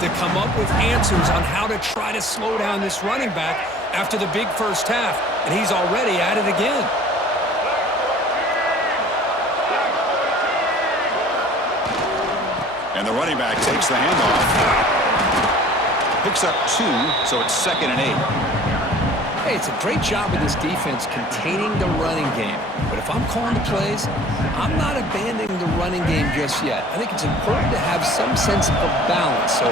to come up with answers on how to try to slow down this running back after the big first half, and he's already at it again. And the running back takes the handoff. Picks up 2, so it's 2nd and 8. Hey, it's a great job of this defense containing the running game. But if I'm calling the plays, I'm not abandoning the running game just yet. I think it's important to have some sense of balance. So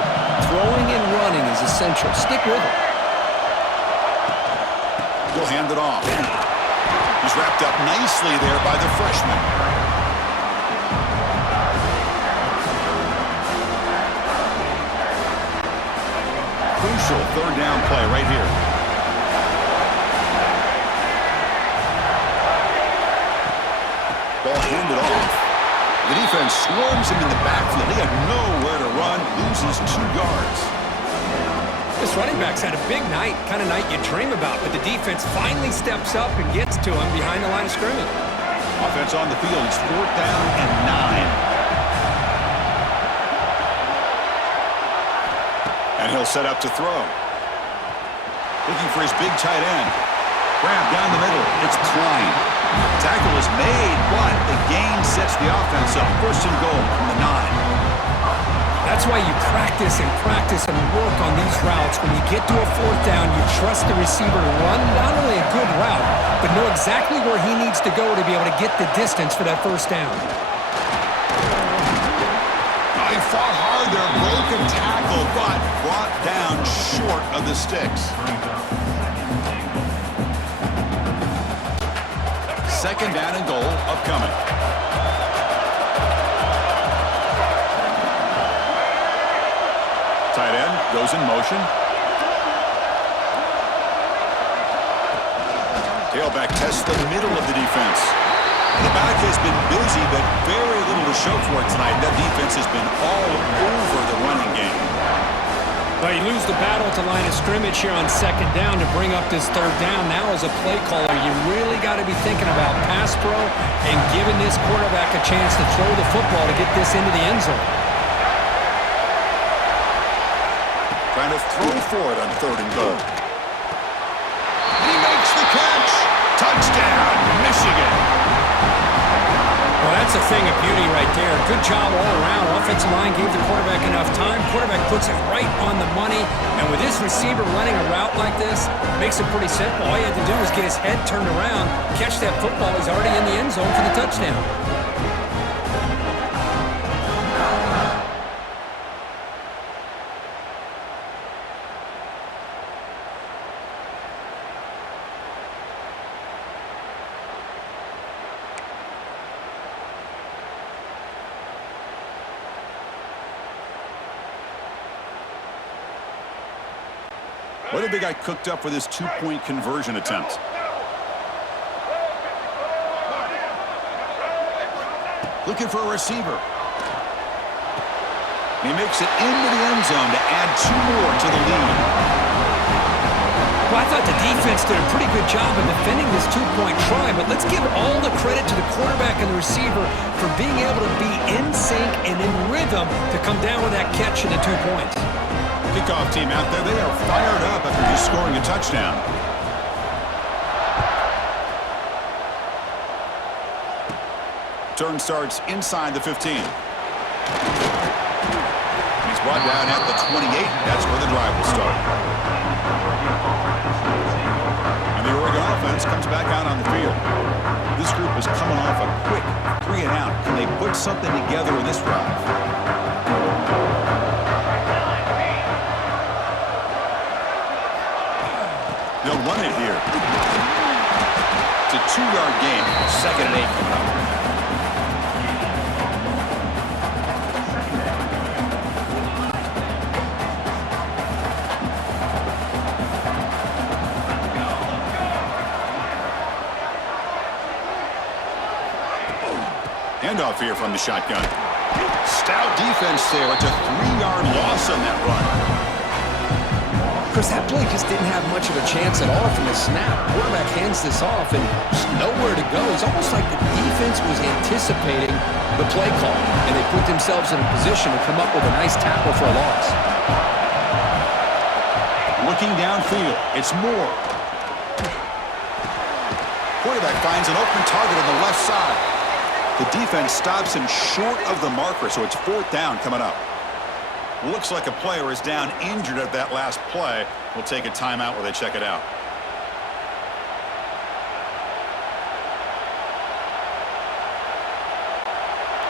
throwing and running is essential. Stick with it. He'll hand it off. He's wrapped up nicely there by the freshman. Crucial 3rd down play right here. Ball handed off. The defense swarms him in the backfield. He had nowhere to run, loses 2 yards. This running back's had a big night, kind of night you dream about, but the defense finally steps up and gets to him behind the line of scrimmage. Offense on the field. It's 4th down and 9. And he'll set up to throw. Looking for his big tight end. Grab down the middle. It's Klein. Tackle is made, but the gain sets the offense up. 1st and goal from the 9. That's why you practice and work on these routes. When you get to a 4th down, you trust the receiver to run not only a good route, but know exactly where he needs to go to be able to get the distance for that 1st down. He fought hard there, broken tackle, but brought down short of the sticks. 2nd down and goal upcoming. Tight end goes in motion. Tailback tests the middle of the defense. The back has been busy, but very little to show for it tonight. That defense has been all over the running game. But you lose the battle at the line of scrimmage here on 2nd down to bring up this 3rd down. Now as a play caller, you really got to be thinking about pass pro and giving this quarterback a chance to throw the football to get this into the end zone. Trying to throw for it on 3rd and goal. He makes the catch. Touchdown, Michigan. Well, that's a thing of beauty right there. Good job all around. Offensive line gave the quarterback enough time. Quarterback puts it right on the money. And with this receiver running a route like this, makes it pretty simple. All he had to do was get his head turned around, catch that football. He's already in the end zone for the touchdown. What have they got cooked up for this 2-point conversion attempt? Looking for a receiver. He makes it into the end zone to add 2 more to the lead. Well, I thought the defense did a pretty good job of defending this 2-point try, but let's give all the credit to the quarterback and the receiver for being able to be in sync and in rhythm to come down with that catch and the 2 points. Kickoff team out there, they are fired up after just scoring a touchdown. Turn starts inside the 15. He's brought down at the 28. That's where the drive will start. And the Oregon offense comes back out on the field. This group is coming off a quick 3 and out. Can they put something together in this drive? They'll run it here. It's a 2-yard gain. 2nd and 8 coming up. Handoff here from the shotgun. Stout defense there. It's a 3-yard loss on that run. Chris, that play just didn't have much of a chance at all from the snap. Quarterback hands this off and just nowhere to go. It's almost like the defense was anticipating the play call, and they put themselves in a position to come up with a nice tackle for a loss. Looking downfield. It's Moore. Quarterback finds an open target on the left side. The defense stops him short of the marker, so it's 4th down coming up. Looks like a player is down injured at that last play. We'll take a timeout while they check it out.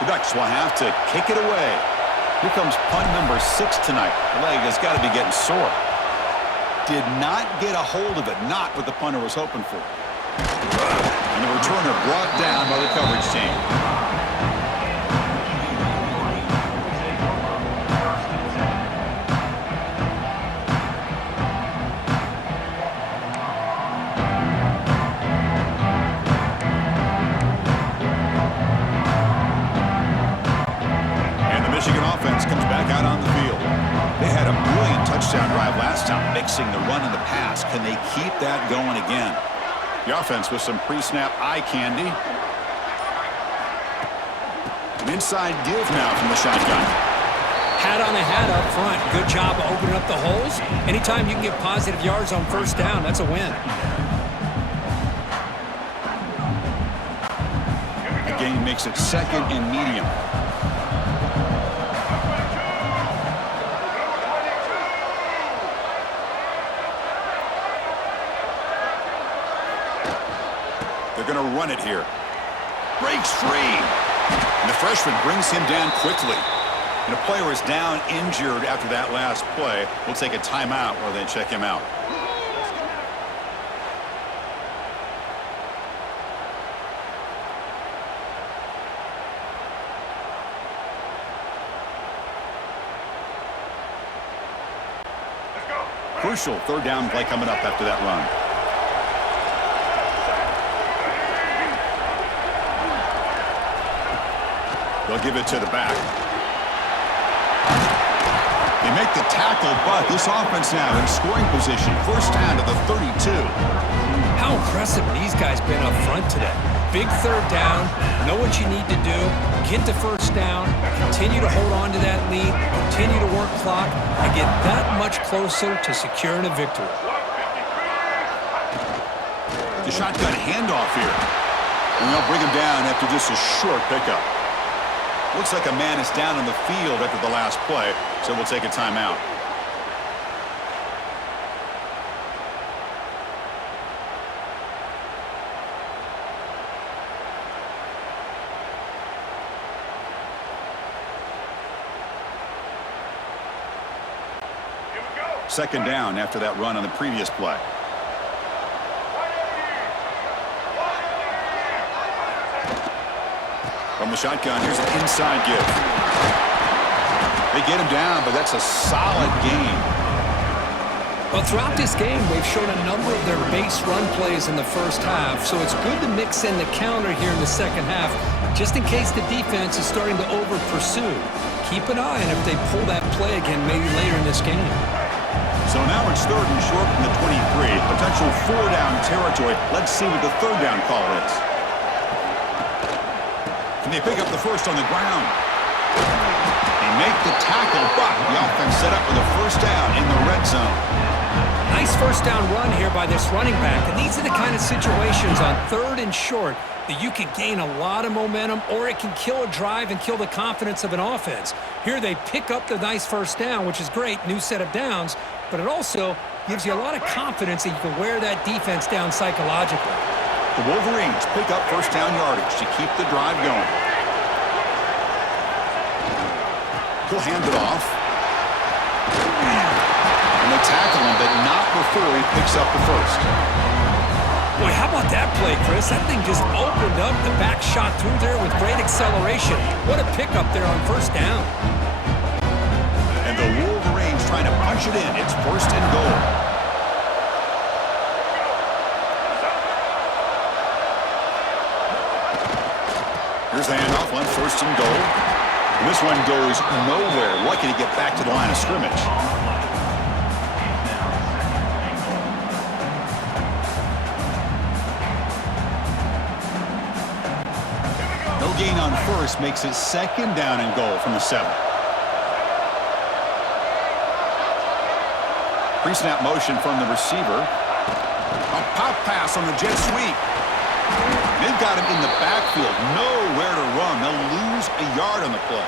The Ducks will have to kick it away. Here comes punt number 6 tonight. The leg has got to be getting sore. Did not get a hold of it. Not what the punter was hoping for. And the returner brought down by the coverage team. Michigan offense comes back out on the field. They had a brilliant touchdown drive last time, mixing the run and the pass. Can they keep that going again? The offense with some pre-snap eye candy. An inside give now from the shotgun. Hat on the hat up front. Good job of opening up the holes. Anytime you can get positive yards on first down, that's a win. The game makes it 2nd and medium. They're going to run it here. Breaks free. And the freshman brings him down quickly. And a player is down injured after that last play. We'll take a timeout while they check him out. Crucial 3rd down play coming up after that run. They'll give it to the back. They make the tackle, but this offense now in scoring position. 1st down to the 32. How impressive these guys been up front today. Big 3rd down. Know what you need to do. Get the 1st down. Continue to hold on to that lead. Continue to work clock and get that much closer to securing a victory. The shotgun handoff here. And they'll bring him down after just a short pickup. Looks like a man is down on the field after the last play, so we'll take a timeout. Here we go. 2nd down after that run on the previous play. From the shotgun, here's an inside give. They get him down, but that's a solid gain. Well, throughout this game, they've shown a number of their base run plays in the first half, so it's good to mix in the counter here in the second half, just in case the defense is starting to over-pursue. Keep an eye on if they pull that play again maybe later in this game. So now it's 3rd and short from the 23. Potential 4-down territory. Let's see what the 3rd down call is. And they pick up the 1st on the ground. They make the tackle, but the offense set up with a 1st down in the red zone. Nice 1st down run here by this running back. And these are the kind of situations on 3rd and short that you can gain a lot of momentum, or it can kill a drive and kill the confidence of an offense. Here they pick up the nice 1st down, which is great, new set of downs, but it also gives you a lot of confidence that you can wear that defense down psychologically. The Wolverines pick up 1st down yardage to keep the drive going. He'll hand it off. And they tackle him, but not before he picks up the 1st. Boy, how about that play, Chris? That thing just opened up. The back shot through there with great acceleration. What a pickup there on 1st down. And the Wolverines trying to punch it in. It's 1st and goal. Here's the handoff on 1st and goal. And this one goes nowhere. Lucky to get back to the line of scrimmage. No gain on 1st makes it 2nd down and goal from the 7. Pre-snap motion from the receiver. A pop pass on the jet sweep. They've got him in the backfield. Nowhere to run. They'll lose a yard on the play.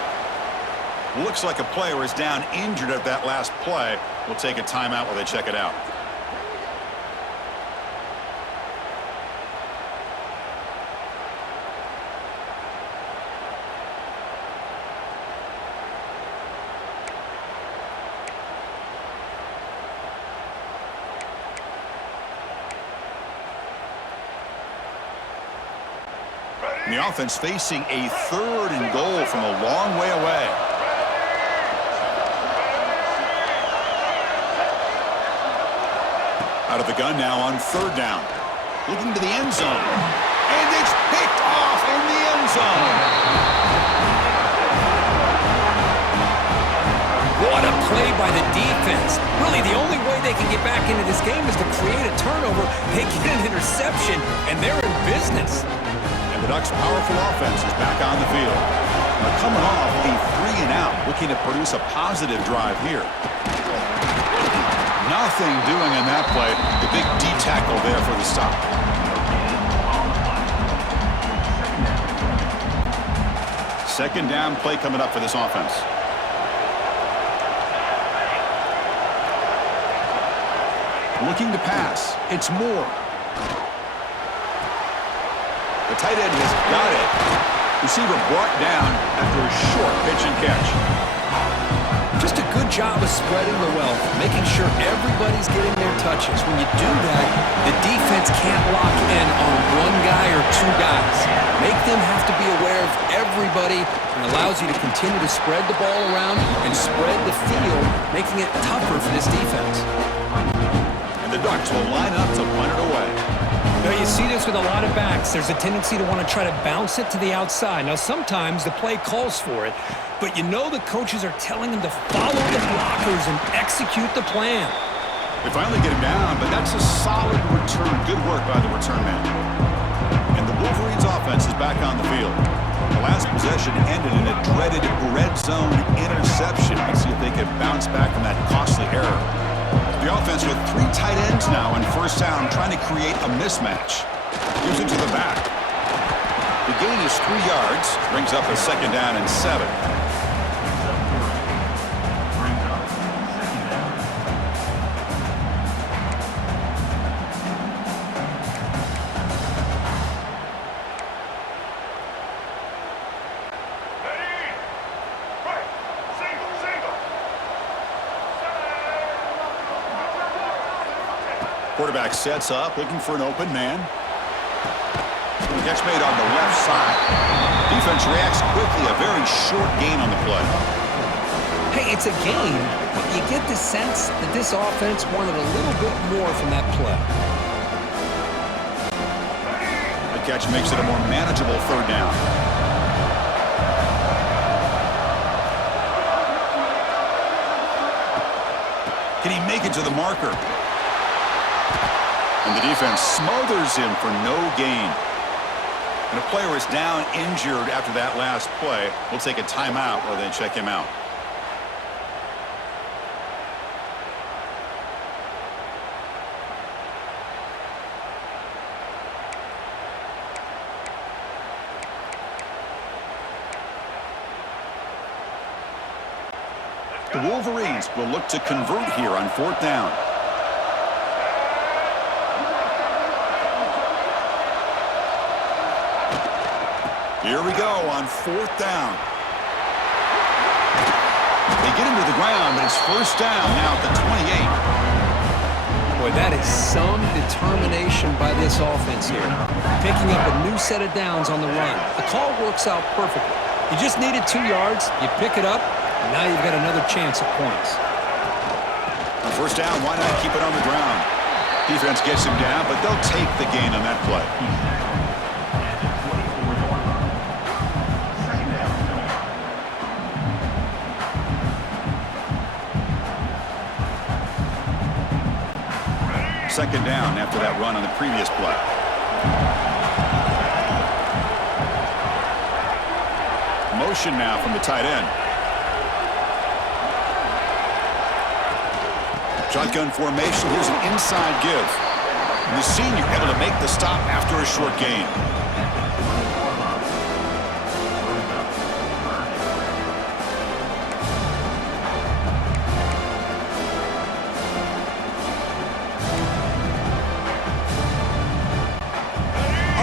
Looks like a player is down injured at that last play. We'll take a timeout while they check it out. And the offense facing a 3rd and goal from a long way away. Out of the gun now on 3rd down. Looking to the end zone. And it's picked off in the end zone. What a play by the defense. Really, the only way they can get back into this game is to create a turnover. They get an interception, and they're in business. And the Ducks' powerful offense is back on the field. Now coming off a 3-and-out, looking to produce a positive drive here. Nothing doing on that play. The big D tackle there for the stop. Second down play coming up for this offense. Looking to pass. It's Moore. The tight end has got it. Receiver brought down after a short pitch and catch. Just a good job of spreading the wealth, making sure everybody's getting their touches. When you do that, the defense can't lock in on one guy or 2 guys. Make them have to be aware of everybody, and allows you to continue to spread the ball around and spread the field, making it tougher for this defense. And the Ducks will line up to punt it away. Now, you see this with a lot of backs. There's a tendency to want to try to bounce it to the outside. Now, sometimes the play calls for it, but you know the coaches are telling them to follow the blockers and execute the plan. They finally get him down, but that's a solid return. Good work by the return man. And the Wolverines' offense is back on the field. The last possession ended in a dreaded red zone interception. Let's see if they can bounce back from that costly error. The offense with 3 tight ends now in first down, trying to create a mismatch. Gives it to the back. The gain is 3 yards, brings up a second down and 7. Quarterback sets up, looking for an open man. Catch made on the left side. Defense reacts quickly, a very short gain on the play. Hey, it's a game, but you get the sense that this offense wanted a little bit more from that play. The catch makes it a more manageable 3rd down. Can he make it to the marker? And the defense smothers him for no gain. And a player is down injured after that last play. We'll take a timeout while they check him out. The Wolverines will look to convert here on 4th down. Here we go on 4th down. They get him to the ground, but it's first down now at the 28. Boy, that is some determination by this offense here. Picking up a new set of downs on the run. The call works out perfectly. You just needed 2 yards, you pick it up, and now you've got another chance at points. On first down, why not keep it on the ground? Defense gets him down, but they'll take the gain on that play. Second down after that run on the previous play. Motion now from the tight end. Shotgun formation. Here's an inside give. And the senior able to make the stop after a short gain.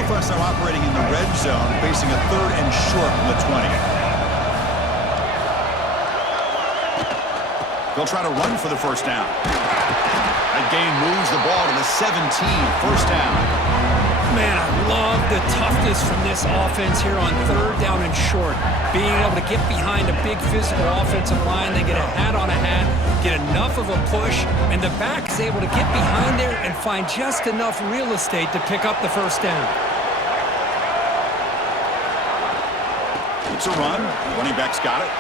Offense now operating in the red zone, facing a 3rd and short from the 20. They'll try to run for the first down. That gain moves the ball to the 17, first down. Man, I love the toughness from this offense here on 3rd down and short. Being able to get behind a big physical offensive line, they get a hat on a hat, get enough of a push, and the back is able to get behind there and find just enough real estate to pick up the first down. It's a run. The running back's got it.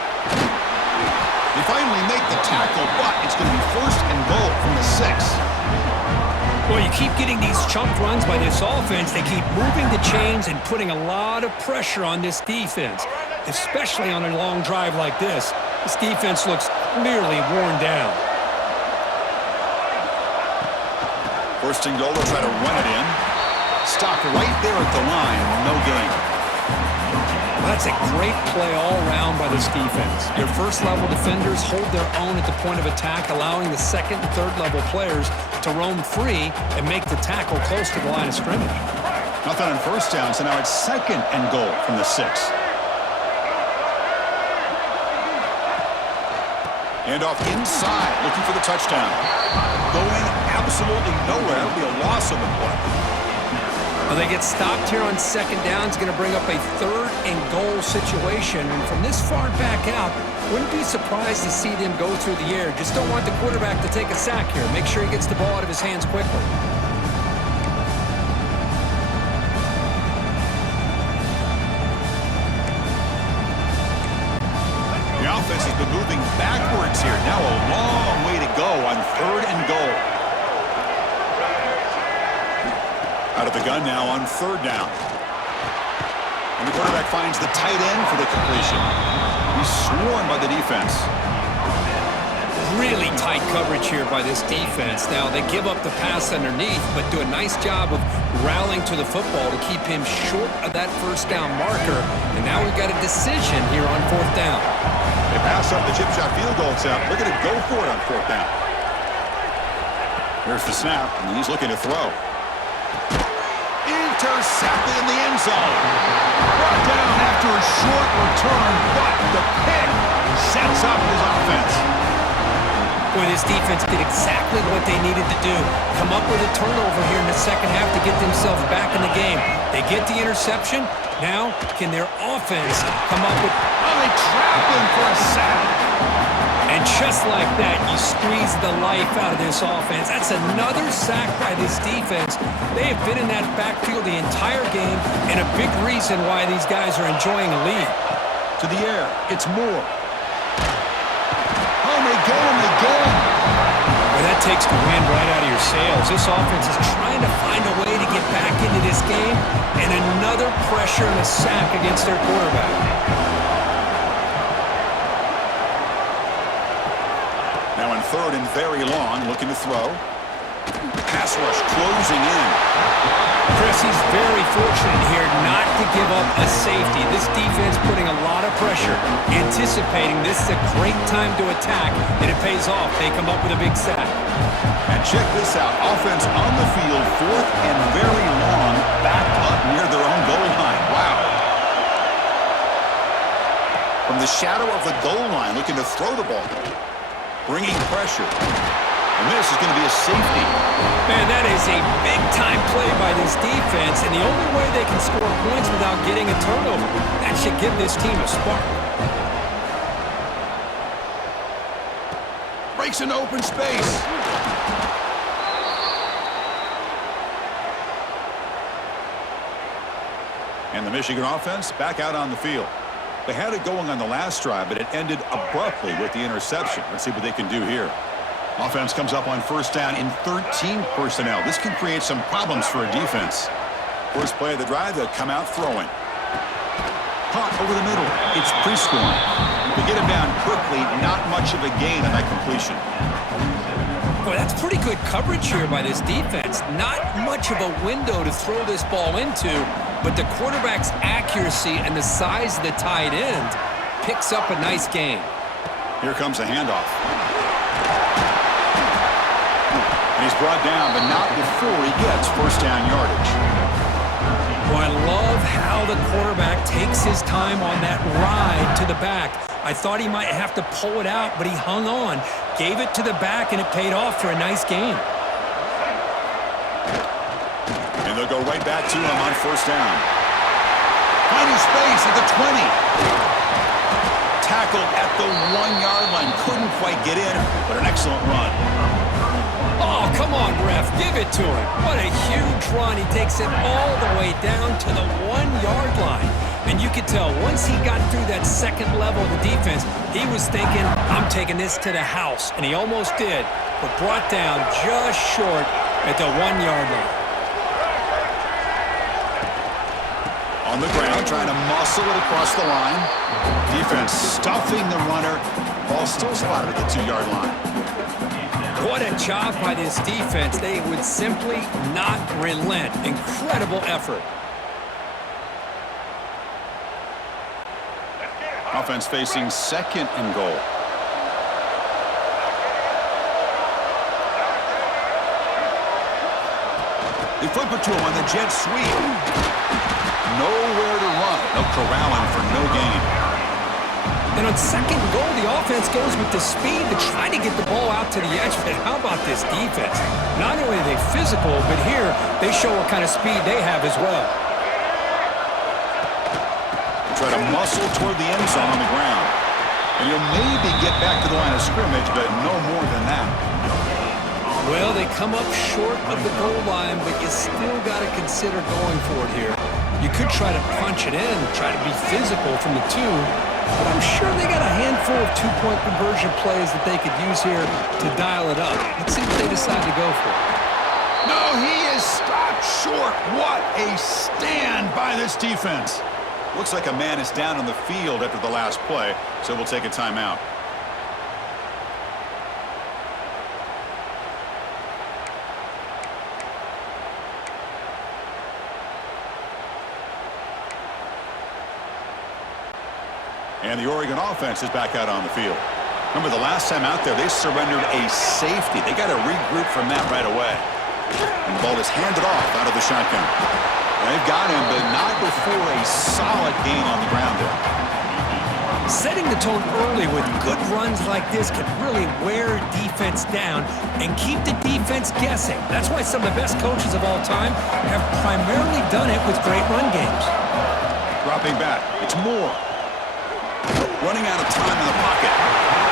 They finally make the tackle, but it's going to be 1st and goal from the 6. Well, you keep getting these chunk runs by this offense. They keep moving the chains and putting a lot of pressure on this defense, especially on a long drive like this. This defense looks clearly worn down. 1st and goal, they'll try to run it in. Stopped right there at the line, no gain. That's a great play all around by this defense. Your first-level defenders hold their own at the point of attack, allowing the 2nd and 3rd-level players to roam free and make the tackle close to the line of scrimmage. Nothing on 1st down, so now it's 2nd and goal from the 6. And off inside, looking for the touchdown. Going absolutely nowhere. It'll be a loss of the play. Well, they get stopped here on 2nd down. It's going to bring up a 3rd and goal situation. And from this far back out, wouldn't be surprised to see them go through the air. Just don't want the quarterback to take a sack here. Make sure he gets the ball out of his hands quickly. The offense has been moving backwards here. Now a long way to go on 3rd and goal. Out of the gun now on 3rd down. And the quarterback finds the tight end for the completion. He's swarmed by the defense. Really tight coverage here by this defense. Now, they give up the pass underneath, but do a nice job of rallying to the football to keep him short of that 1st down marker. And now we've got a decision here on 4th down. They pass up the chip shot field goal attempt. They're going to go for it on 4th down. Here's the snap, and he's looking to throw. Intercepted in the end zone. Brought down after a short return, but the pick sets up his offense. Boy, this defense did exactly what they needed to do. Come up with a turnover here in the 2nd half to get themselves back in the game. They get the interception. Now, can their offense come up with... Oh, they trap him for a sack. And just like that, you squeeze the life out of this offense. That's another sack by this defense. They have been in that backfield the entire game, and a big reason why these guys are enjoying a lead. To the air, it's Moore. Oh, they go and they go. Well, that takes the wind right out of your sails. This offense is trying to find a way to get back into this game, and another pressure and a sack against their quarterback. Now on 3rd and very long, looking to throw. Pass rush closing in. Chris, he's very fortunate here not to give up a safety. This defense putting a lot of pressure, anticipating this is a great time to attack, and it pays off. They come up with a big sack. And check this out. Offense on the field, 4th and very long, backed up near their own goal line. Wow. From the shadow of the goal line, looking to throw the ball. Bringing pressure. And this is going to be a safety. Man, that is a big-time play by this defense, and the only way they can score points without getting a turnover. That should give this team a spark. Breaks into open space. And the Michigan offense back out on the field. They had it going on the last drive, but it ended abruptly with the interception. Let's see what they can do here. Offense comes up on 1st down in 13 personnel. This can create some problems for a defense. First play of the drive, they'll come out throwing. Caught over the middle. It's Prescorn. They get him down quickly. Not much of a gain on that completion. Boy, that's pretty good coverage here by this defense. Not much of a window to throw this ball into, but the quarterback's accuracy and the size of the tight end picks up a nice gain. Here comes a handoff. And he's brought down, but not before he gets first down yardage. Well, I love how the quarterback takes his time on that ride to the back. I thought he might have to pull it out, but he hung on, gave it to the back, and it paid off for a nice gain. And they'll go right back to him on first down. Finding space at the 20. Tackled at the 1-yard line. Couldn't quite get in, but an excellent run. Oh, come on, ref. Give it to him. What a huge run. He takes it all the way down to the 1-yard line. And you could tell once he got through that second level of the defense, he was thinking, I'm taking this to the house. And he almost did, but brought down just short at the 1-yard line. On the ground, trying to muscle it across the line. Defense stuffing the runner. Ball still spotted at the 2-yard line. What a job by this defense. They would simply not relent. Incredible effort. Offense facing second and goal. They flip it to him on the jet sweep. Nowhere to run. They'll corral him for no gain. And on second and goal, the offense goes with the speed to try to get the ball out to the edge. But how about this defense? Not only are they physical, but here they show what kind of speed they have as well. Try to muscle toward the end zone on the ground. And you'll maybe get back to the line of scrimmage, but no more than that. Well, they come up short of the goal line, but you still got to consider going for it here. You could try to punch it in, try to be physical from the 2, but I'm sure they got a handful of 2-point conversion plays that they could use here to dial it up. Let's see what they decide to go for. No, he is stopped short. What a stand by this defense. Looks like a man is down on the field after the last play, so we'll take a timeout. And the Oregon offense is back out on the field. Remember, the last time out there, they surrendered a safety. They got to regroup from that right away. And the ball is handed off out of the shotgun. They've got him, but not before a solid gain on the ground there. Setting the tone early with good runs like this can really wear defense down and keep the defense guessing. That's why some of the best coaches of all time have primarily done it with great run games. Dropping back. It's Moore. Running out of time in the pocket.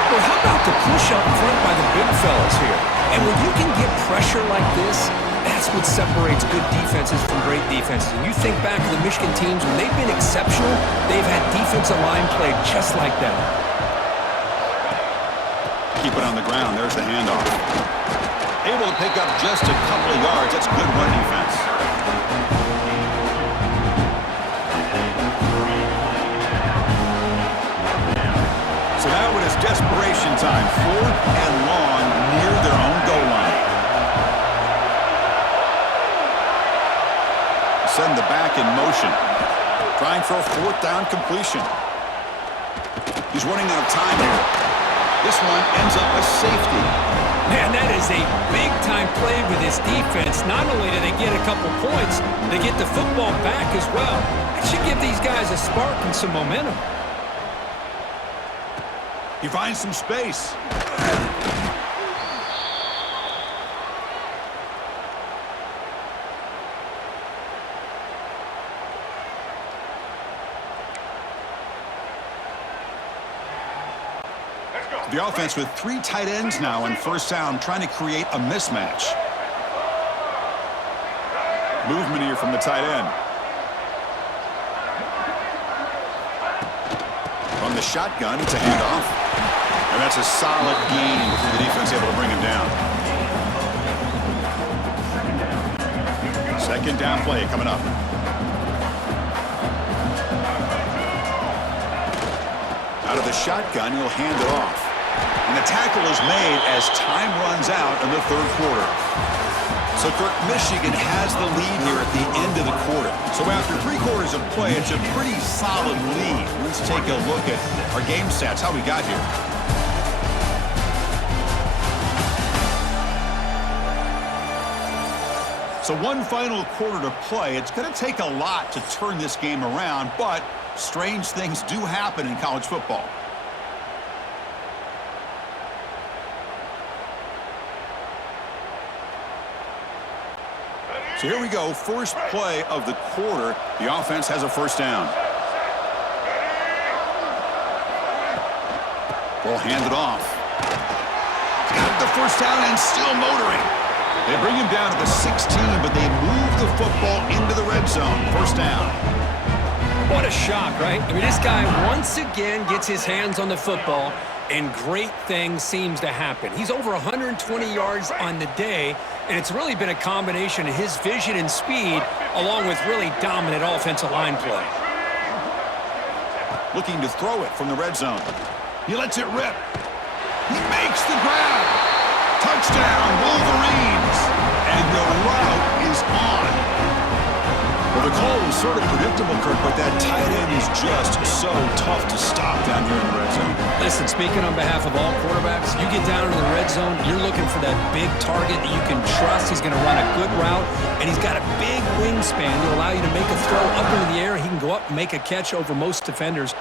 Well, how about the push up front by the big fellas here? And when you can get pressure like this, that's what separates good defenses from great defenses. And you think back to the Michigan teams, when they've been exceptional, they've had defensive line play just like that. Keep it on the ground. There's the handoff. Able to pick up just a couple of yards. That's good run defense. So now it is desperation time. 4th and long near their own goal line. Send the back in motion. Trying for a 4th down completion. He's running out of time here. This one ends up a safety. Man, that is a big-time play with this defense. Not only do they get a couple points, they get the football back as well. It should give these guys a spark and some momentum. He finds some space. The offense with 3 tight ends now on first down, trying to create a mismatch. Movement here from the tight end. From the shotgun, it's a handoff. And that's a solid gain before the defense able to bring him down. Second down play coming up. Out of the shotgun, he'll hand it off. And the tackle is made as time runs out in the third quarter. So, Kirk, Michigan has the lead here at the end of the quarter. So after 3 quarters of play, it's a pretty solid lead. Let's take a look at our game stats, how we got here. So one final quarter to play. It's going to take a lot to turn this game around, but strange things do happen in college football. So here we go, first play of the quarter. The offense has a first down. Ball handed off. Got the first down and still motoring. They bring him down to the 16, but they move the football into the red zone. First down. What a shock, right? I mean, this guy once again gets his hands on the football, and great things seems to happen. He's over 120 yards on the day, and it's really been a combination of his vision and speed along with really dominant offensive line play. Looking to throw it from the red zone. He lets it rip. He makes the grab. Touchdown, Wolverines. And the route is on. Well, the call was sort of predictable, Kirk, but that tight end is just so tough to stop down here in the red zone. Listen, speaking on behalf of all quarterbacks, you get down into the red zone, you're looking for that big target that you can trust. He's going to run a good route, and he's got a big wingspan to allow you to make a throw up into the air. He can go up and make a catch over most defenders.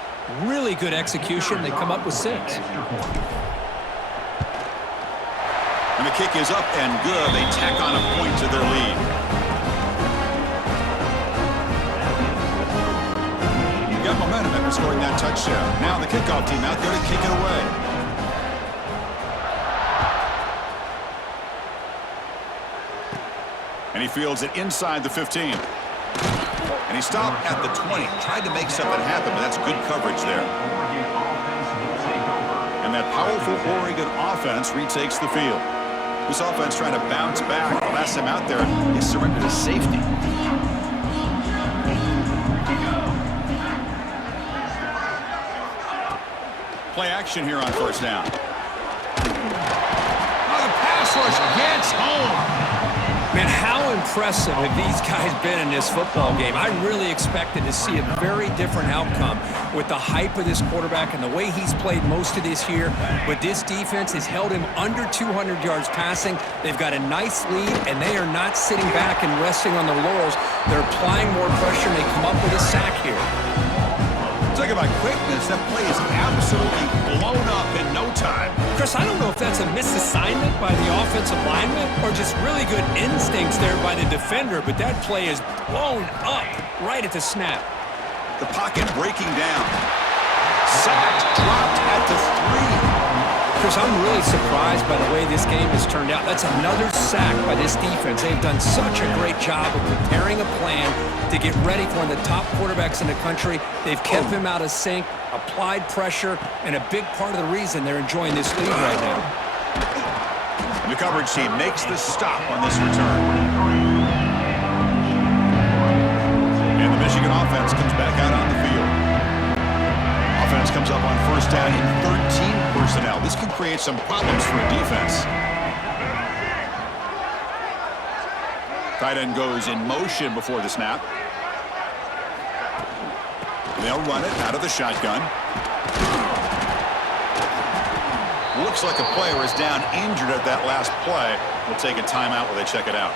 Really good execution. They come up with 6. And the kick is up and good. They tack on a point to their lead. Got momentum after scoring that touchdown. Now the kickoff team out there to kick it away. And he fields it inside the 15. And he stopped at the 20. Tried to make something happen, but that's good coverage there. And that powerful Oregon offense retakes the field. This offense trying to bounce back. The last time out there, they surrendered to safety. Play action here on first down. Oh, the pass rush gets home. Man, how impressive have these guys been in this football game? I really expected to see a very different outcome with the hype of this quarterback and the way he's played most of this year. But this defense has held him under 200 yards passing. They've got a nice lead, and they are not sitting back and resting on their laurels. They're applying more pressure, and they come up with a sack here. Talk about quickness. That play is absolutely blown up in no time. Chris, I don't know if that's a misassignment by the offensive lineman or just really good instincts there by the defender, but that play is blown up right at the snap. The pocket breaking down. Sacked, dropped at the 3. Chris, I'm really surprised by the way this game has turned out. That's another sack by this defense. They've done such a great job of preparing a plan to get ready for one of the top quarterbacks in the country. They've kept him out of sync, applied pressure, and a big part of the reason they're enjoying this lead right now. And the coverage team makes the stop on this return. And the Michigan offense comes back out on the field. Offense comes up on first down in 13 personnel. This can create some problems for a defense. Tight end goes in motion before the snap. They'll run it out of the shotgun. Looks like a player is down injured at that last play. We'll take a timeout while they check it out.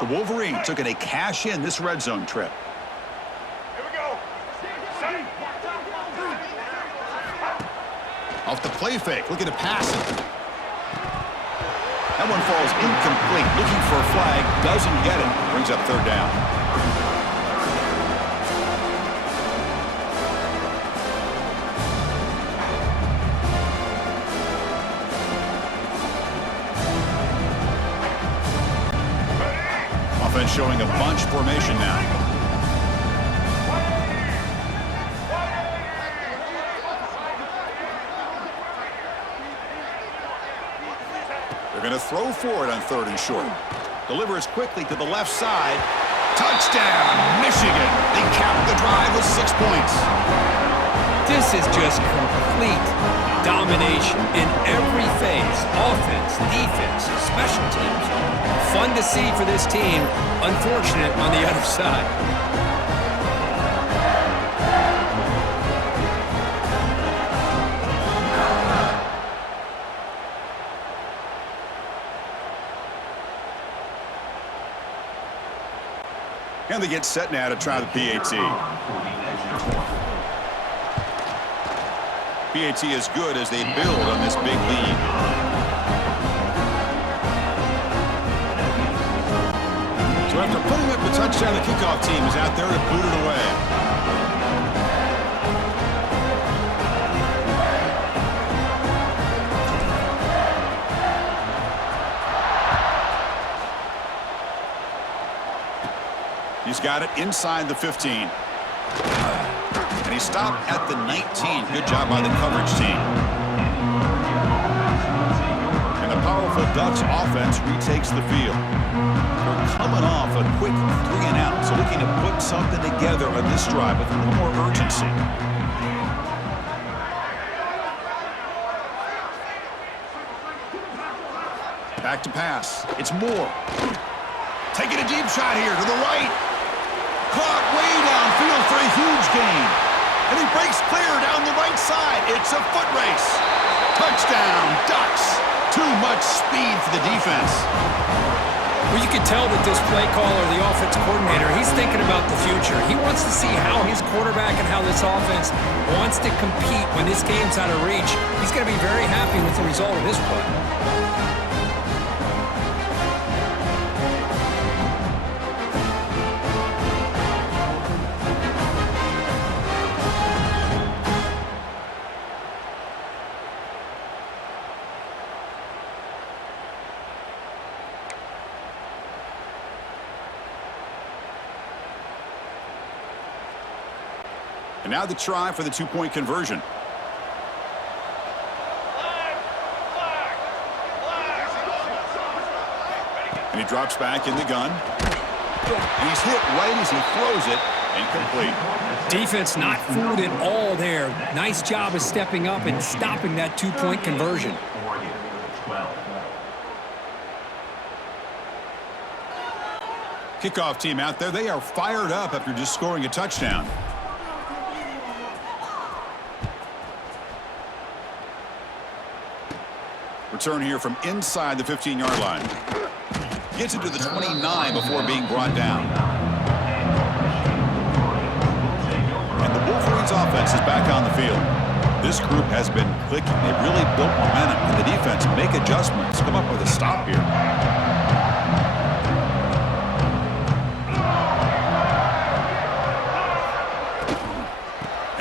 The Wolverines took a cash in this red zone trip. Here we go. Set. Off the play fake, looking to pass it. That one falls incomplete. Looking for a flag, doesn't get it. Brings up third down. showing a bunch formation now. They're going to throw for it on 3rd and short. Delivers quickly to the left side. Touchdown, Michigan. They capped the drive with 6 points. This is just complete domination in every phase. Offense, defense, special teams. Fun to see for this team. Unfortunate on the other side. And they get set now to try the PAT. PAT is good as they build on this big lead. So after putting up the touchdown, the kickoff team is out there to boot it away. He's got it inside the 15. And he stopped at the 19. Good job by the coverage team. And the powerful Ducks offense retakes the field. They're coming off a quick 3 and out, so looking to put something together on this drive with a little more urgency. Back to pass. It's Moore. Taking a deep shot here to the right. Caught way downfield for a huge gain. And he breaks clear down the right side. It's a foot race. Touchdown, Ducks. Too much speed for the defense. Well, you can tell that this play caller, the offense coordinator, he's thinking about the future. He wants to see how his quarterback and how this offense wants to compete when this game's out of reach. He's going to be very happy with the result of this play. And now the try for the 2-point conversion. And he drops back in the gun. And he's hit right as he throws it. Incomplete. Defense not fooled at all there. Nice job of stepping up and stopping that 2-point conversion. Kickoff team out there. They are fired up after just scoring a touchdown. Return here from inside the 15-yard line. Gets it to the 29 before being brought down. And the Wolverines offense is back on the field. This group has been clicking. They've really built momentum. And the defense make adjustments. Come up with a stop here.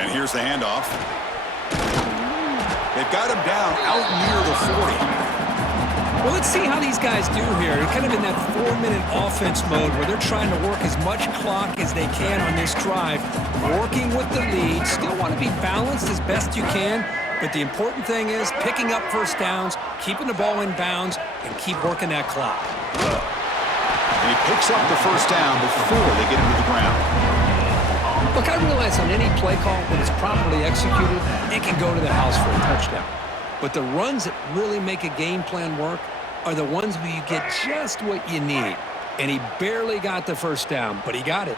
And here's the handoff. They've got him down out near the 40. Well, let's see how these guys do here. They're kind of in that 4-minute offense mode where they're trying to work as much clock as they can on this drive, working with the lead. Still want to be balanced as best you can, but the important thing is picking up first downs, keeping the ball in bounds, and keep working that clock. And he picks up the first down before they get him to the ground. Look, I realize on any play call, when it's properly executed, it can go to the house for a touchdown. But the runs that really make a game plan work are the ones where you get just what you need. And he barely got the first down, but he got it.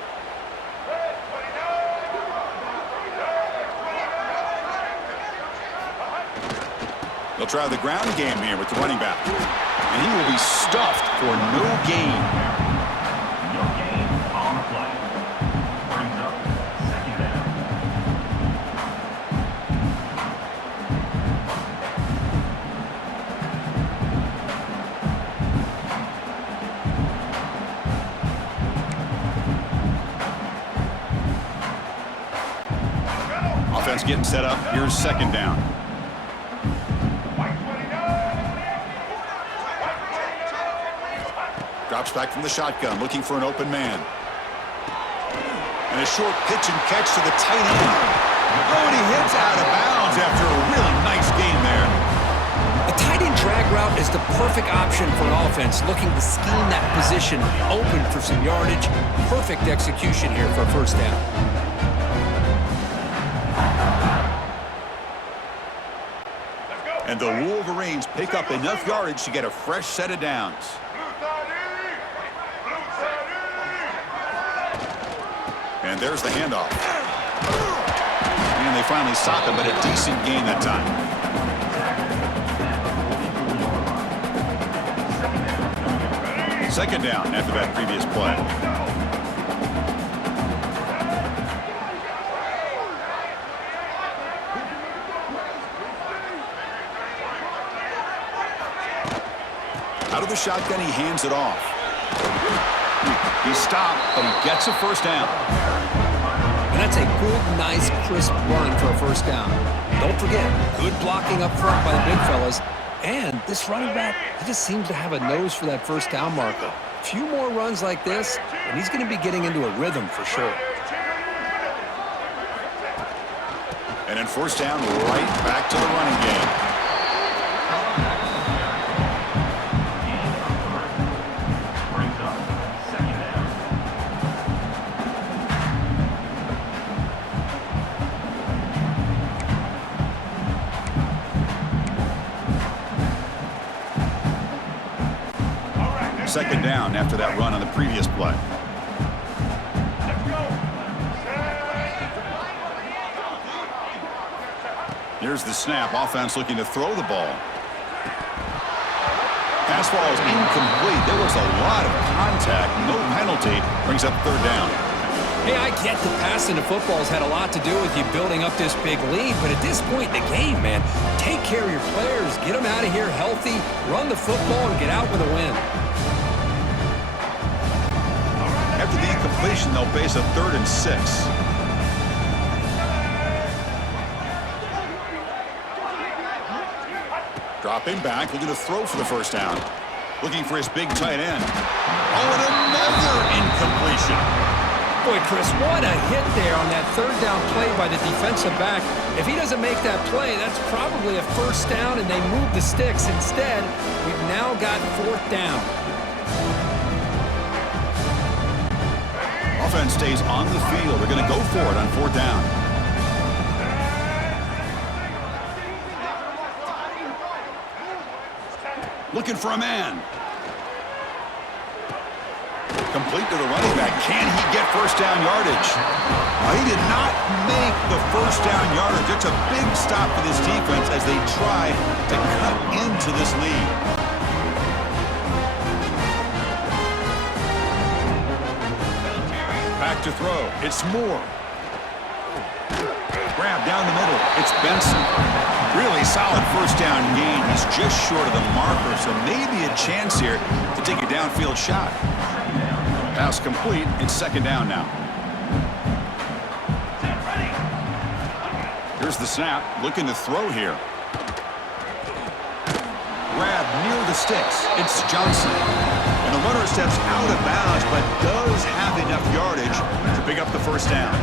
They'll try the ground game here with the running back. And he will be stuffed for no gain. Offense getting set up. Here's second down. Drops back from the shotgun, looking for an open man. And a short pitch and catch to the tight end. Oh, and he hits out of bounds after a really nice game there. The tight end drag route is the perfect option for an offense looking to scheme that position open for some yardage. Perfect execution here for a first down. And the Wolverines pick up enough yardage to get a fresh set of downs. And there's the handoff. And they finally stop him, but a decent gain that time. Second down after that previous play. Out of the shotgun, he hands it off. He's stopped, but he gets a first down. And that's a good, nice, crisp run for a first down. Don't forget, good blocking up front by the big fellas. And this running back, he just seems to have a nose for that first down marker. A few more runs like this, and he's going to be getting into a rhythm for sure. And then first down, right back to the running game. Second down after that run on the previous play. Here's the snap. Offense looking to throw the ball. Pass ball is incomplete. There was a lot of contact. No penalty. Brings up third down. Hey, I get the passing of football's had a lot to do with you building up this big lead, but at this point in the game, man, take care of your players. Get them out of here healthy, run the football, and get out with a win. After the incompletion, they'll face a 3rd and 6. Dropping back, looking to throw for the first down. Looking for his big tight end. Oh, and another incompletion. Boy, Chris, what a hit there on that third down play by the defensive back. If he doesn't make that play, that's probably a first down, and they move the sticks. Instead, we've now got 4th down. Offense stays on the field. They're going to go for it on 4th down. Looking for a man. Complete to the running back. Can he get first down yardage? He did not make the first down yardage. It's a big stop for this defense as they try to cut into this lead. Back to throw. It's Moore. Grab down the middle. It's Benson. Really solid first down gain. He's just short of the marker, so maybe a chance here to take a downfield shot. Pass complete. It's second down now. Here's the snap. Looking to throw here. Grab near the sticks. It's Johnson. And the runner steps out of bounds, but does have enough yardage to pick up the first down.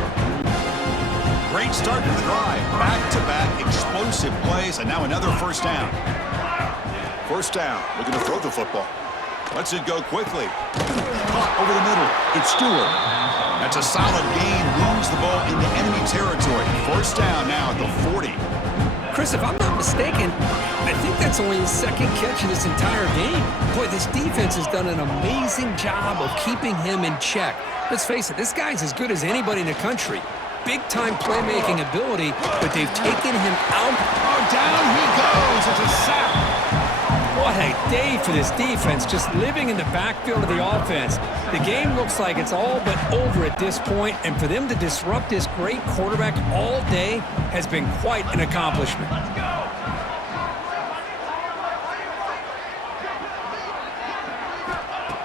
Great start to the drive. Back-to-back explosive plays, and now another first down. First down. Looking to throw the football. Lets it go quickly. Caught over the middle. It's Stewart. That's a solid gain. Moves the ball into enemy territory. First down now at the 40. Chris, if I'm not mistaken, I think that's only his 2nd catch of this entire game. Boy, this defense has done an amazing job of keeping him in check. Let's face it, this guy's as good as anybody in the country. Big-time playmaking ability, but they've taken him out. Oh, down he goes. It's a sack. What a day for this defense, just living in the backfield of the offense. The game looks like it's all but over at this point, and for them to disrupt this great quarterback all day has been quite an accomplishment.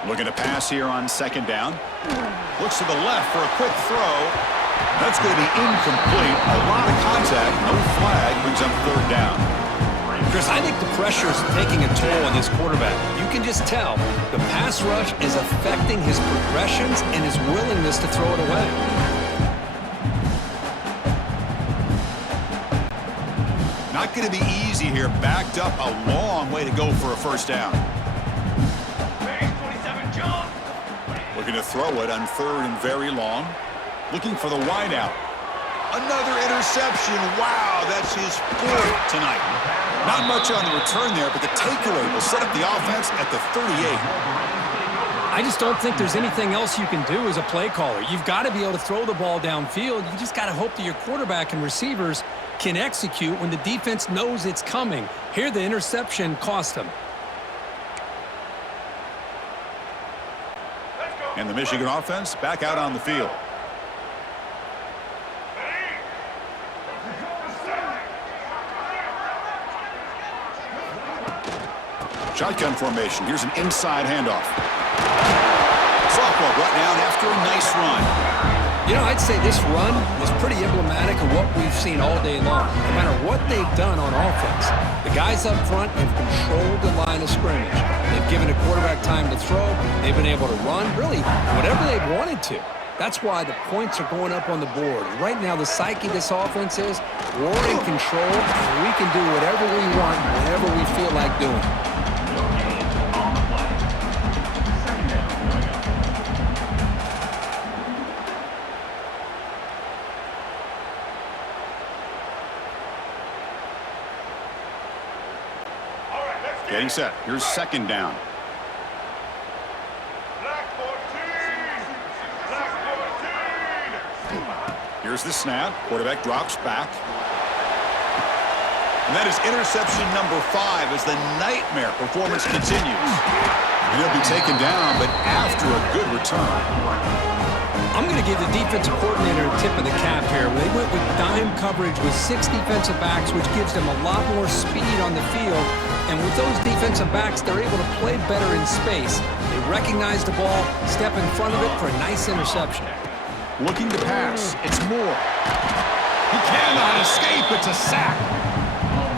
Looking to pass here on second down. Looks to the left for a quick throw. That's going to be incomplete. A lot of contact, no flag, brings up third down. Chris, I think the pressure is taking a toll on this quarterback. You can just tell the pass rush is affecting his progressions and his willingness to throw it away. Not going to be easy here. Backed up a long way to go for a first down. 27, John. Looking to throw it on 3rd and very long. Looking for the wideout. Another interception. Wow, that's his 4th tonight. Not much on the return there, but the takeaway will set up the offense at the 38. I just don't think there's anything else you can do as a play caller. You've got to be able to throw the ball downfield. You just got to hope that your quarterback and receivers can execute when the defense knows it's coming. Here, the interception cost him. And the Michigan offense back out on the field. Shotgun formation. Here's an inside handoff. Softball brought down after a nice run. You know, I'd say this run was pretty emblematic of what we've seen all day long. No matter what they've done on offense, the guys up front have controlled the line of scrimmage. They've given the quarterback time to throw. They've been able to run, really, whatever they've wanted to. That's why the points are going up on the board. Right now, the psyche of this offense is we're in control, and we can do whatever we want, whenever we feel like doing it. Getting set. Here's 2nd down. Black 14. Black 14. Here's the snap. Quarterback drops back. And that is interception number 5 as the nightmare performance continues. And he'll be taken down, but after a good return. I'm going to give the defensive coordinator a tip of the cap here. They went with dime coverage with 6 defensive backs, which gives them a lot more speed on the field. And with those defensive backs, they're able to play better in space. They recognize the ball, step in front of it for a nice interception. Looking to pass. It's Moore. He cannot escape. It's a sack.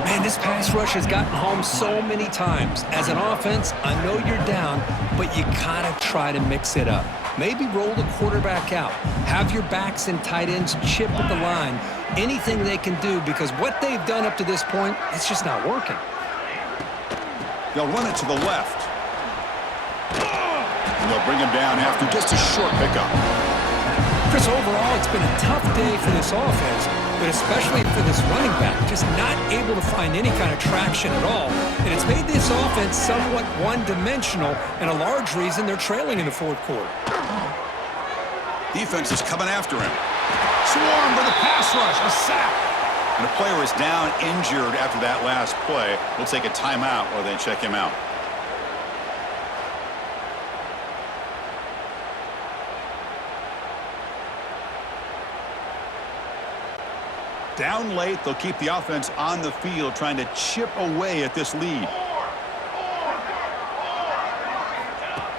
Man, this pass rush has gotten home so many times. As an offense, I know you're down, but you gotta try to mix it up. Maybe roll the quarterback out. Have your backs and tight ends chip at the line. Anything they can do, because what they've done up to this point, it's just not working. They'll run it to the left. And they'll bring him down after just a short pickup. Chris, overall, it's been a tough day for this offense, but especially for this running back, just not able to find any kind of traction at all. And it's made this offense somewhat one-dimensional, and a large reason they're trailing in the 4th quarter. Defense is coming after him. Swarm for the pass rush, a sack. And a player is down injured after that last play. We'll take a timeout while they check him out. Down late, they'll keep the offense on the field trying to chip away at this lead.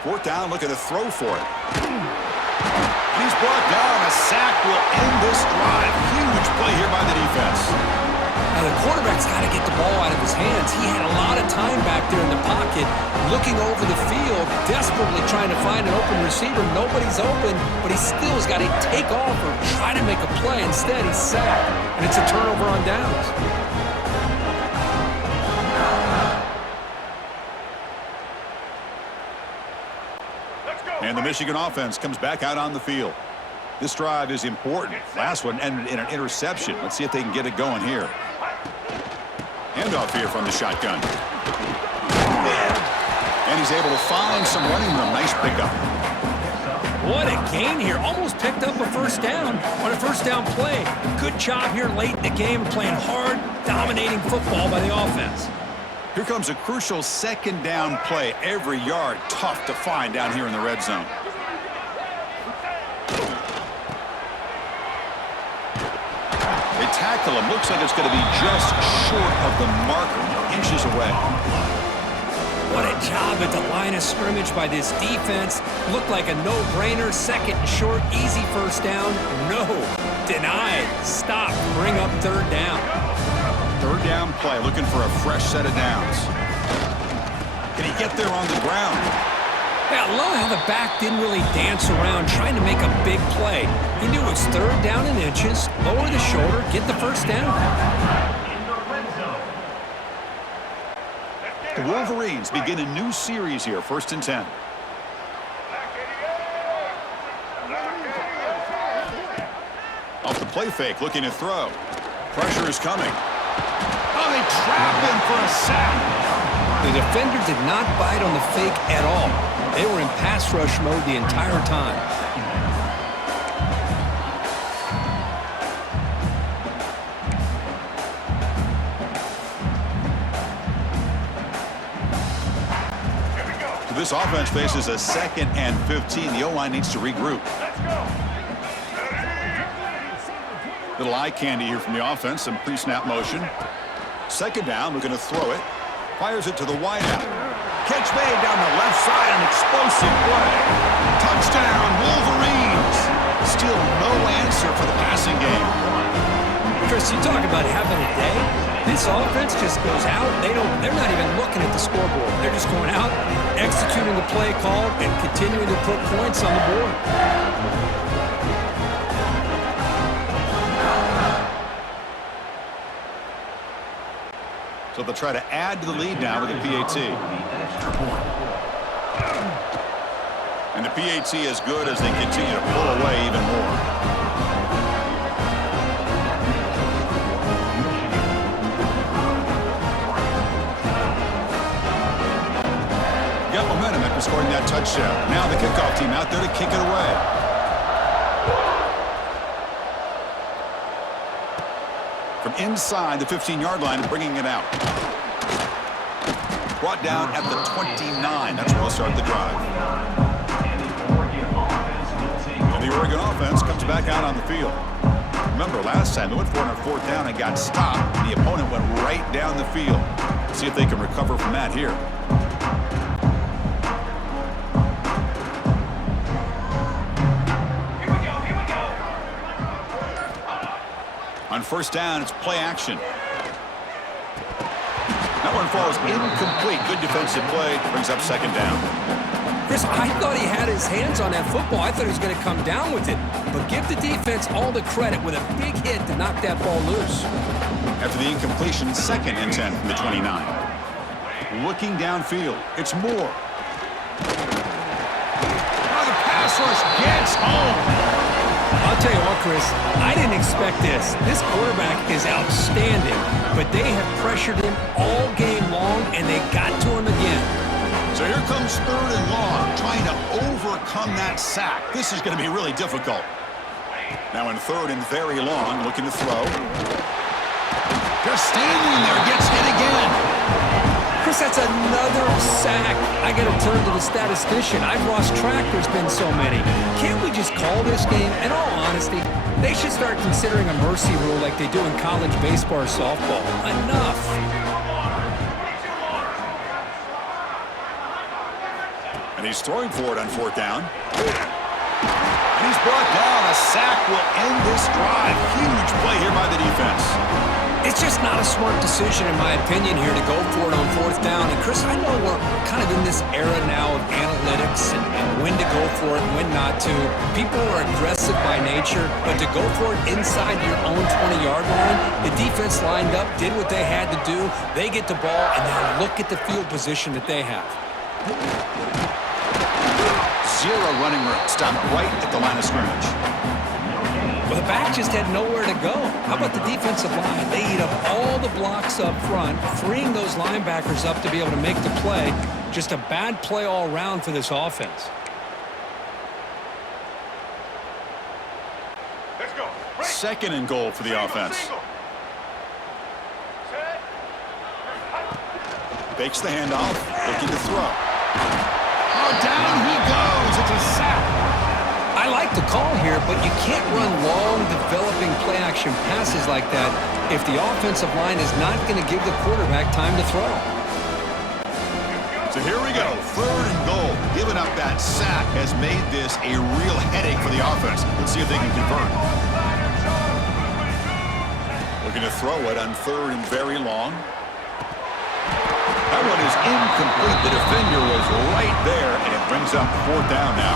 4th down, looking to throw for it. And he's brought down. A sack will end this drive. Huge play here by the defense. Now, the quarterback's got to get the ball out of his hands. He had a lot of time back there in the pocket, looking over the field, desperately trying to find an open receiver. Nobody's open, but he still has got to take off or try to make a play. Instead, he's sacked, and it's a turnover on downs. And the Michigan offense comes back out on the field. This drive is important. Last one ended in an interception. Let's see if they can get it going here. Handoff here from the shotgun. And he's able to find some running room. Nice pickup. What a gain here. Almost picked up a first down on a first down play. Good job here late in the game, playing hard, dominating football by the offense. Here comes a crucial 2nd down play. Every yard tough to find down here in the red zone. They tackle him. Looks like it's going to be just short of the marker, inches away. What a job at the line of scrimmage by this defense. Looked like a no-brainer. 2nd and short, easy first down. No, denied. Stop. Bring up 3rd down. Third down play, looking for a fresh set of downs. Can he get there on the ground? Yeah, I love how the back didn't really dance around trying to make a big play. He knew it was third down in inches, lower the shoulder, get the first down. The Wolverines begin a new series here, 1st and 10. Off the play fake, looking to throw. Pressure is coming. Oh, they trap him for a sack. The defender did not bite on the fake at all. They were in pass rush mode the entire time. So this offense faces a 2nd and 15. The O-line needs to regroup. Little eye candy here from the offense, some pre-snap motion. 2nd down, looking to throw it. Fires it to the wideout. Catch made down the left side, an explosive play. Touchdown, Wolverines. Still no answer for the passing game. Chris, you talk about having a day. This offense just goes out. They're not even looking at the scoreboard. They're just going out, executing the play called, and continuing to put points on the board. So they'll try to add to the lead now with the PAT. And the PAT is good as they continue to pull away even more. Got momentum after scoring that touchdown. Now the kickoff team out there to kick it away. From inside the 15-yard line and bringing it out. Brought down at the 29. That's where they'll start the drive. And the Oregon offense comes back out on the field. Remember, last time they went for it on 4th down and got stopped. The opponent went right down the field. See if they can recover from that here. On 1st down, it's play action. That one falls incomplete. Good defensive play. Brings up 2nd down. Chris, I thought he had his hands on that football. I thought he was going to come down with it. But give the defense all the credit with a big hit to knock that ball loose. After the incompletion, 2nd and 10 from the 29. Looking downfield. It's Moore. Now the pass rush gets home. I'll tell you what, Chris, I didn't expect this. This quarterback is outstanding, but they have pressured him all game long, and they got to him again. So here comes 3rd and long, trying to overcome that sack. This is going to be really difficult. Now in 3rd and very long, looking to throw. Just standing there, gets hit again. Chris, that's another sack. I got to turn to the statistician. I've lost track. There's been so many. Can't we just call this game? In all honesty, they should start considering a mercy rule like they do in college baseball or softball. Enough. And he's throwing for it on 4th down. And he's brought down. A sack will end this drive. Huge play here by the defense. It's just not a smart decision, in my opinion, here to go for it on 4th down. And, Chris, I know we're kind of in this era now of analytics and when to go for it and when not to. People are aggressive by nature, but to go for it inside your own 20-yard line, the defense lined up, did what they had to do. They get the ball, and now look at the field position that they have. 0 running room. Stop right at the line of scrimmage. Well, the back just had nowhere to go. How about the defensive line? They eat up all the blocks up front, freeing those linebackers up to be able to make the play. Just a bad play all around for this offense. Let's go. 2nd and goal for the offense. Fakes the handoff, looking to throw. Oh, down he goes. It's a sack. I like the call here, but you can't run long, developing play-action passes like that if the offensive line is not going to give the quarterback time to throw. So here we go, 3rd and goal. Giving up that sack has made this a real headache for the offense. Let's see if they can convert. Looking to throw it on 3rd and very long. That one is incomplete. The defender was right there, and it brings up 4th down now.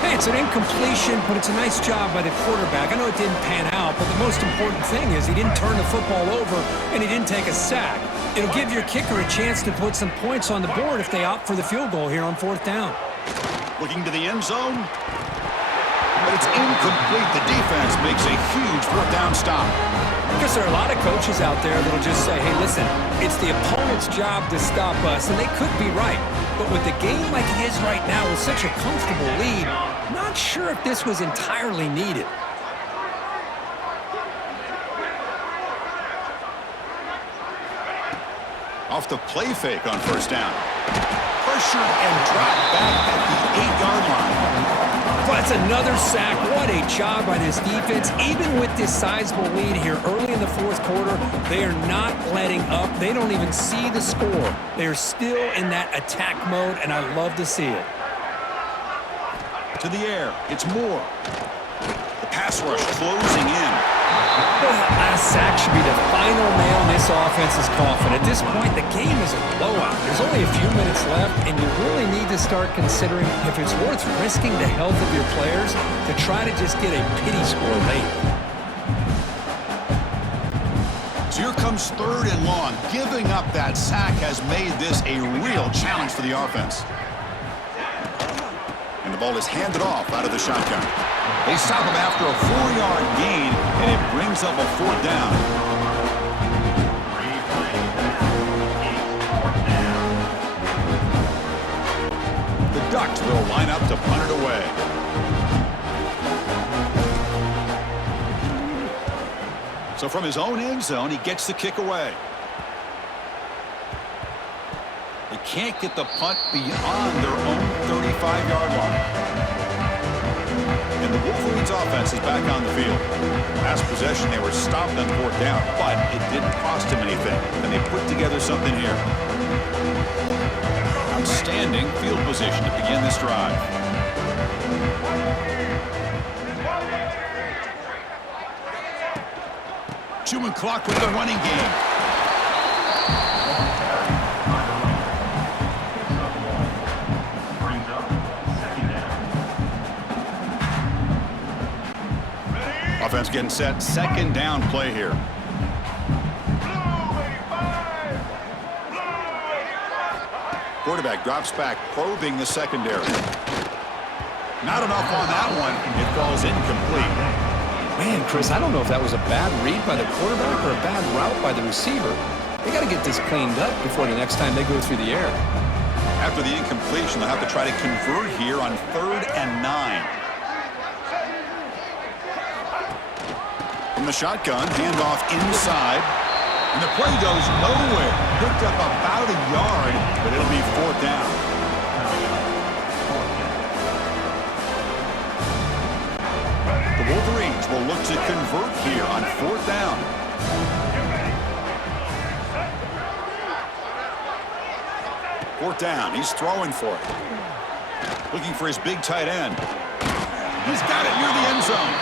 Hey, it's an incompletion, but it's a nice job by the quarterback. I know it didn't pan out, but the most important thing is he didn't turn the football over, and he didn't take a sack. It'll give your kicker a chance to put some points on the board if they opt for the field goal here on 4th down. Looking to the end zone. But it's incomplete. The defense makes a huge 4th down stop. Because there are a lot of coaches out there that'll just say, hey, listen, it's the opponent's job to stop us, and they could be right. But with the game like it is right now with such a comfortable lead, not sure if this was entirely needed. Off the play fake on 1st down. Pressured and dropped back at the 8-yard line. But it's another sack. What a job by this defense. Even with this sizable lead here early in the 4th quarter, they are not letting up. They don't even see the score. They are still in that attack mode, and I love to see it. To the air. It's Moore. The pass rush closing in. Well, that last sack should be the final nail in this offense's coffin. At this point, the game is a blowout. There's only a few minutes left, and you really need to start considering if it's worth risking the health of your players to try to just get a pity score late. So here comes 3rd and long. Giving up that sack has made this a real challenge for the offense. And the ball is handed off out of the shotgun. They stop him after a 4-yard gain, and it brings up a 4th down. The Ducks will line up to punt it away. So from his own end zone, he gets the kick away. They can't get the punt beyond their own 35-yard line. And the Wolverines offense is back on the field. Last possession, they were stopped on 4th down, but it didn't cost him anything. And they put together something here. Outstanding field position to begin this drive. Chewing clock with the running game. Offense getting set. 2nd down play here. Quarterback drops back, probing the secondary. Not enough on that one. It falls incomplete. Man, Chris, I don't know if that was a bad read by the quarterback or a bad route by the receiver. They got to get this cleaned up before the next time they go through the air. After the incompletion, they'll have to try to convert here on 3rd and 9. From the shotgun, handoff inside. And the play goes nowhere. Picked up about a yard, but it'll be 4th down. The Wolverines will look to convert here on 4th down. Fourth down. He's throwing for it. Looking for his big tight end. He's got it near the end zone.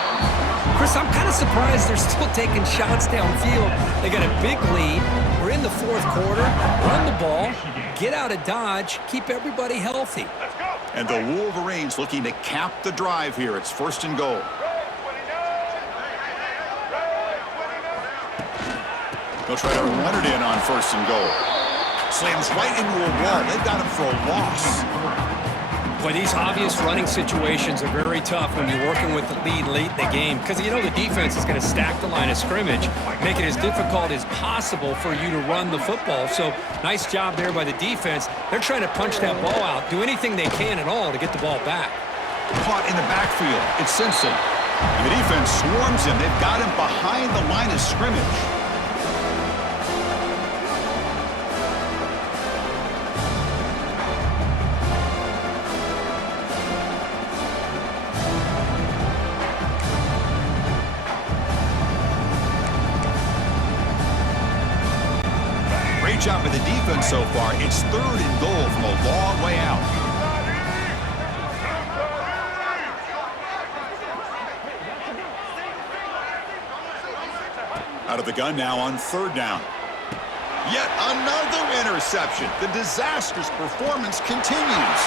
Chris, I'm kind of surprised they're still taking shots downfield. They got a big lead. We're in the 4th quarter. Run the ball. Get out of Dodge. Keep everybody healthy. And the Wolverines looking to cap the drive here. It's 1st and goal. They'll try to run it in on 1st and goal. Slams right into a wall. They've got him for a loss. Boy, these obvious running situations are very tough when you're working with the lead late in the game because you know the defense is going to stack the line of scrimmage, make it as difficult as possible for you to run the football. So nice job there by the defense. They're trying to punch that ball out, do anything they can at all to get the ball back. Caught in the backfield. It's Simpson. And the defense swarms him. They've got him behind the line of scrimmage. Great job by the defense so far. It's 3rd and goal from a long way out. Out of the gun now on third down. Yet another interception. The disastrous performance continues.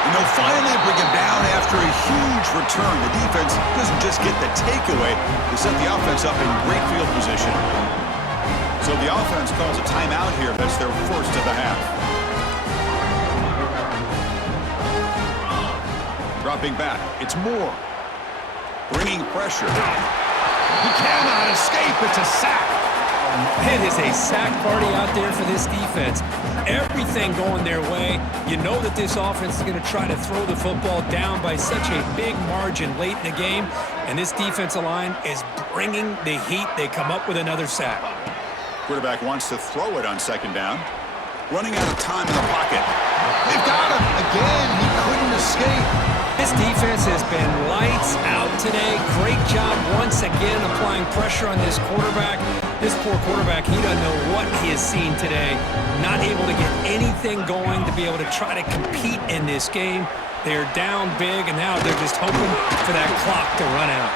And they'll finally bring him down after a huge return. The defense doesn't just get the takeaway. They set the offense up in great field position. So the offense calls a timeout here. That's their first of the half. Dropping back. It's Moore. Bringing pressure. He cannot escape. It's a sack. It is a sack party out there for this defense. Everything going their way. You know that this offense is going to try to throw the football down by such a big margin late in the game. And this defensive line is bringing the heat. They come up with another sack. Quarterback wants to throw it on second down. Running out of time in the pocket. They've got him. Again, he couldn't escape. This defense has been lights out today. Great job once again applying pressure on this quarterback. This poor quarterback, he doesn't know what he has seen today. Not able to get anything going to be able to try to compete in this game. They're down big, and now they're just hoping for that clock to run out.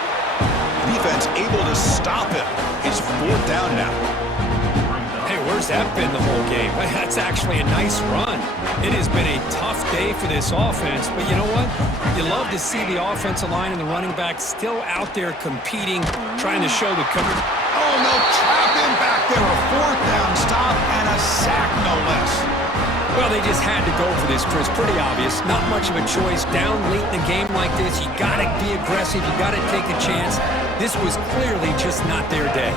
Defense able to stop him. It's fourth down now. Hey, where's that been the whole game? That's actually a nice run. It has been a tough day for this offense, but you know what? You love to see the offensive line and the running back still out there competing, trying to show the cover. Oh, no, trap him back there. A fourth down stop and a sack, no less. Well, they just had to go for this, Chris. Pretty obvious. Not much of a choice. Down late in a game like this, you got to be aggressive. You got to take a chance. This was clearly just not their day.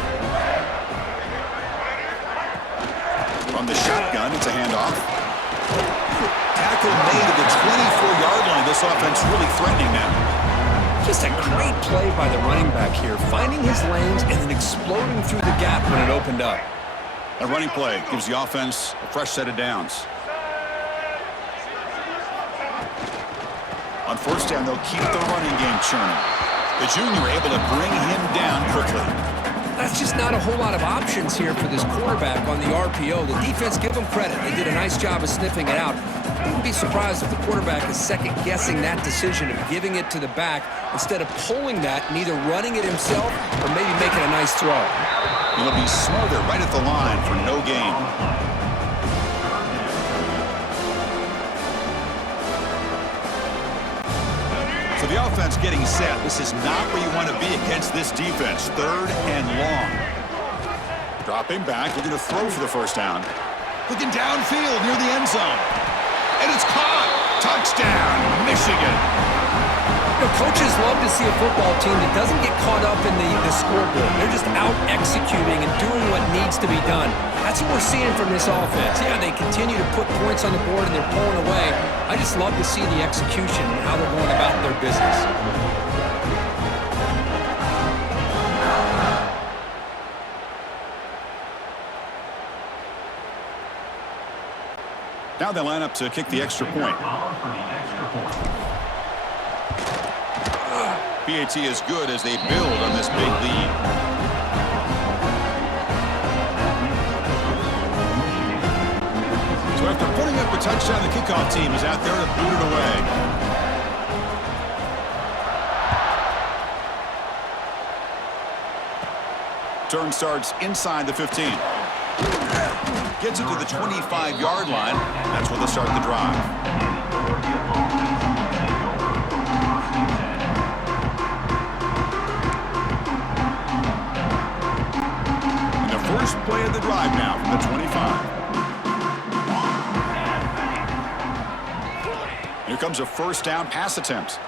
From the shotgun, it's a handoff. Tackle made at the 24-yard line. This offense really threatening now. Just a great play by the running back here, finding his lanes and then exploding through the gap when it opened up. A running play gives the offense a fresh set of downs. On first down, they'll keep the running game churning. The junior able to bring him down quickly. That's just not a whole lot of options here for this quarterback on the RPO. The defense, give them credit. They did a nice job of sniffing it out. I wouldn't be surprised if the quarterback is second-guessing that decision of giving it to the back instead of pulling that and either running it himself or maybe making a nice throw. He'll be smothered right at the line for no gain. So the offense getting set. This is not where you want to be against this defense. Third and long. Dropping back, looking to throw for the first down. Looking downfield near the end zone. And it's caught. Touchdown, Michigan. You know, coaches love to see a football team that doesn't get caught up in the scoreboard. They're just out executing and doing what needs to be done. That's what we're seeing from this offense. Yeah, they continue to put points on the board and they're pulling away. I just love to see the execution and how they're going about their business. Now they line up to kick the extra point. PAT is good as they build on this big lead. So after putting up a touchdown, the kickoff team is out there to boot it away. Turn starts inside the 15. Gets it to the 25-yard line. That's where they'll start the drive. And the first play of the drive now from the 25. Here comes a first down pass attempt.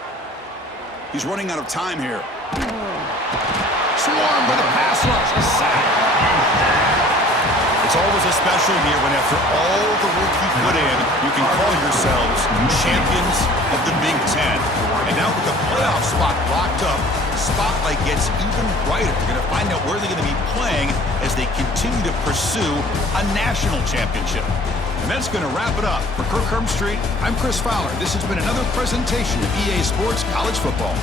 He's running out of time here. Swarmed by the pass rush. A sack. It's always a special year when after all the work you put in, you can call yourselves champions of the Big Ten. And now with the playoff spot locked up, the spotlight gets even brighter. You're going to find out where they're going to be playing as they continue to pursue a national championship. And that's going to wrap it up. For Kirk Herbstreit, I'm Chris Fowler. This has been another presentation of EA Sports College Football.